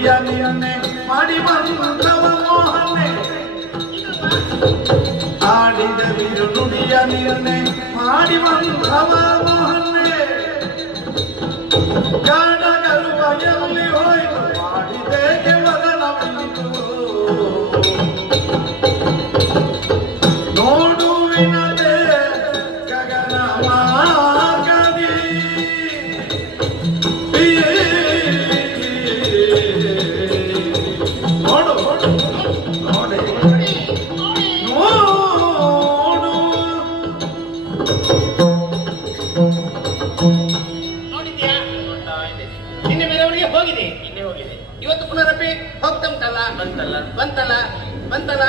ನುಡಿಯ ನಿನ್ನೆ ಮಾಡಿ ಬಂದವ ಮೋಹನೆ ಆಡಿದ ಬಿರುನುಡಿಯ ನಿನ್ನೆ ಮಾಡಿ ಬಂದವ ಮೋಹನೆ ಗಾಢ ಗರ್ವ ಎಲ್ಲಿ ಹೋಯ್ತು ಮಾಡಿದೆ ಕೆಳಗನ ಬಿಂದು ನೋಡುವಿನದೆ ಗಗನ ಮಾರ್ಗದಿ ನೋಡು ನೋಡಿ ಹೋಗಿದೆ ಇನ್ನೇ ಹೋಗಿದೆ ಇವತ್ತು ಪುನರಪಿ ಹೋಗ್ತಾ ಉಂಟಲ್ಲ ಬಂತಲ್ಲ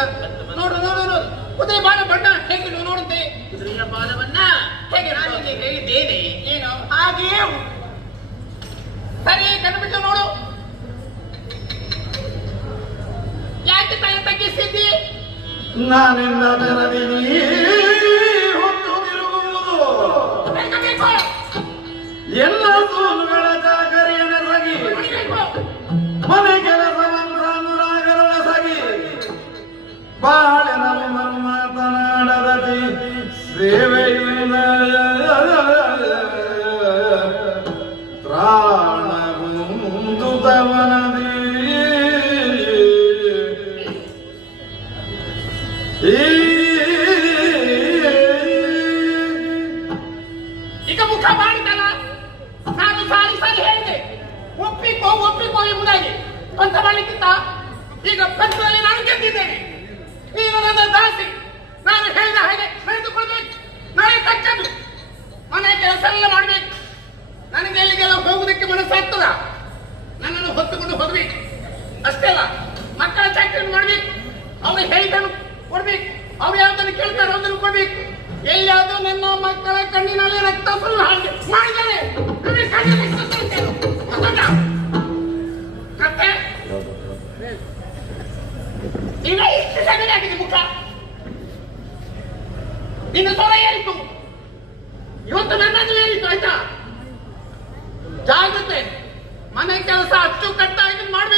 ನೋಡು ನೋಡು ನೋಡು ಕುದುರೆ ಬಾಲ ಬಣ್ಣ ಹೇಗೆ ನೋಡುತ್ತೆ ಕುದುರೆಯ ಬಾಲವನ್ನ ಹೇಗೆ ನಾನು ಹೇಳಿದ್ದೇನೆ ಏನು ಹಾಗೆ ಸರಿ ಕಣ್ಬಿಟ್ಟು ನೋಡು ಯಾಕೆ ತಗ್ಗಿಸಿದ್ದಿ ನಾನಿಂದ ನೆರವಿ ಹೊತ್ತು ತಿರುಗುವುದು ಎಲ್ಲ ಸೋಲುಗಳ ಜಾಗರಿಯನ ಸಗಿ ಮನೆ ಕೆಲಸವನ್ನಾನುರಾಗರಳ ಸಗಿ ಬಾಳಿನ ಮಾತನಾಡದಿ ಸೇವೆಯಿಂದ ತ್ರಾಣಗುಂದುತವನದಿ ಈಗ ಮುಖ ಮಾಡಿದಲ್ಲ ನಾನು ಸಾರಿ ಹೇಳಿದೆ ಒಪ್ಪಿಕೋ ಎಂಬುದಾಗಿ ಪಂಥ ಮಾಡಲಿಕ್ಕಿಂತ ಈಗ ಪಂಥದಲ್ಲಿ ನಾನು ಗೆದ್ದಿದ್ದೇನೆ ಈಗ ನನ್ನ ದಾಸಿ ನಾನು ಹೇಳಿದ ಹಾಗೆ ನಡೆದುಕೊಳ್ಬೇಕು ನಾಳೆ ತಕ್ಕದ್ದು ಮನೆ ಕೆಲಸ ಎಲ್ಲ ಮಾಡ್ಬೇಕು ನನಗೆ ಎಲ್ಲಿಗೆಲ್ಲ ಹೋಗುವುದಕ್ಕೆ ಮನಸ್ಸಾಗ್ತದ ನನ್ನನ್ನು ಹೊತ್ತುಕೊಂಡು ಹೋಗ್ಬೇಕು ಅಷ್ಟೇ ಅಲ್ಲ ಮಕ್ಕಳ ಚಾಕರಿಯನ್ನು ಮಾಡ್ಬೇಕು ಅವ್ರಿಗೆ ಹೇಳಿದನು ಕೊಡ್ಬೇಕು ಅವ್ರು ಯಾವ್ದನ್ನು ಕೇಳ್ತಾರೆ ಅದನ್ನು ಕೊಡ್ಬೇಕು ಎಲ್ಲಿಯಾದ್ರೂ ನನ್ನ ಮಕ್ಕಳ ಕಣ್ಣಿನಲ್ಲಿ ರಕ್ತ ಫುಲ್ ಹಾಗೆ ಮಾಡಿದ್ದಾರೆ ಮತ್ತೆ ಈಗ ಇಷ್ಟು ಸಗಣಿ ಆಗಿದೆ ಮುಖ ನಿನ್ನ ಸ್ವರ ಏರಿತು ಇವತ್ತು ನನ್ನನ್ನು ಏರಿತು ಆಯ್ತಾ ಜಾಗ್ರತೆ ಮನೆ ಕೆಲಸ ಅಚ್ಚುಕಟ್ಟಾಗಿ ಮಾಡು